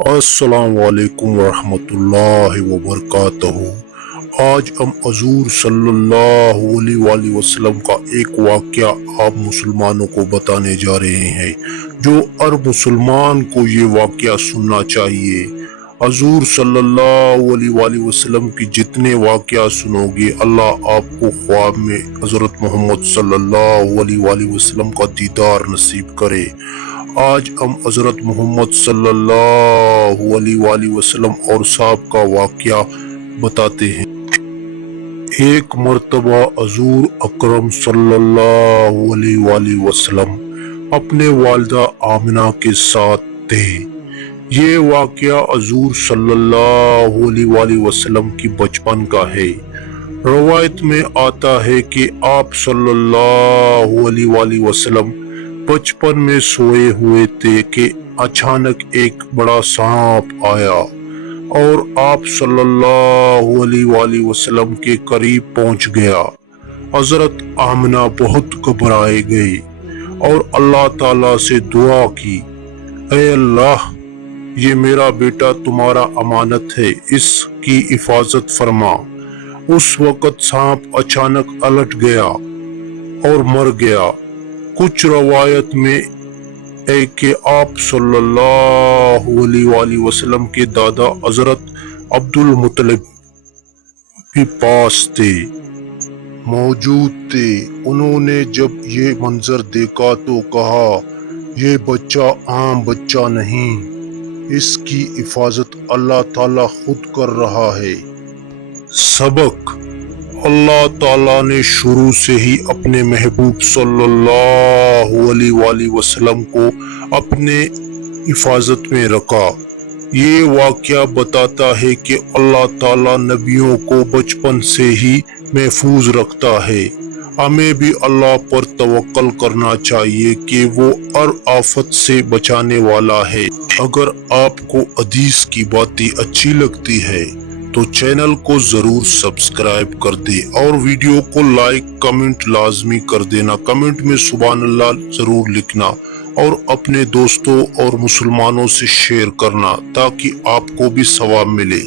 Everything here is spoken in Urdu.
السلام علیکم ورحمۃ اللہ وبرکاتہ۔ آج ہم حضور صلی اللہ علیہ وآلہ وسلم کا ایک واقعہ آپ مسلمانوں کو بتانے جا رہے ہیں جو ہر مسلمان کو یہ واقعہ سننا چاہیے۔ حضور صلی اللہ علیہ وآلہ وسلم کی جتنے واقعہ سنو گے اللہ آپ کو خواب میں حضرت محمد صلی اللہ علیہ وآلہ وسلم کا دیدار نصیب کرے۔ آج ہم حضرت محمد صلی اللہ علیہ وآلہ وسلم اور صاحب کا واقعہ بتاتے ہیں۔ ایک مرتبہ حضور اکرم صلی اللہ علیہ وآلہ وسلم اپنے والدہ آمنہ کے ساتھ تھے۔ یہ واقعہ حضور صلی اللہ علیہ وآلہ وسلم کی بچپن کا ہے۔ روایت میں آتا ہے کہ آپ صلی اللہ علیہ وآلہ وسلم بچپن میں سوئے ہوئے تھے کہ اچانک ایک بڑا سانپ آیا اور آپ صلی اللہ علیہ وآلہ وسلم کے قریب پہنچ گیا۔ حضرت آمنہ بہت گھبرائے گئی اور اللہ تعالیٰ سے دعا کی، اے اللہ، یہ میرا بیٹا تمہارا امانت ہے، اس کی حفاظت فرما۔ اس وقت سانپ اچانک الٹ گیا اور مر گیا۔ کچھ روایت میں ہے کہ آپ صلی اللہ علیہ وآلہ وسلم کے دادا حضرت عبد المطلب بھی پاس تھے، موجود تھے۔ انہوں نے جب یہ منظر دیکھا تو کہا، یہ بچہ عام بچہ نہیں، اس کی حفاظت اللہ تعالیٰ خود کر رہا ہے۔ سبق: اللہ تعالیٰ نے شروع سے ہی اپنے محبوب صلی اللہ علیہ وآلہ وسلم کو اپنے حفاظت میں رکھا۔ یہ واقعہ بتاتا ہے کہ اللہ تعالیٰ نبیوں کو بچپن سے ہی محفوظ رکھتا ہے۔ ہمیں بھی اللہ پر توکل کرنا چاہیے کہ وہ ہر آفت سے بچانے والا ہے۔ اگر آپ کو حدیث کی باتیں اچھی لگتی ہے تو چینل کو ضرور سبسکرائب کر دے اور ویڈیو کو لائک کمنٹ لازمی کر دینا۔ کمنٹ میں سبحان اللہ ضرور لکھنا اور اپنے دوستوں اور مسلمانوں سے شیئر کرنا تاکہ آپ کو بھی ثواب ملے۔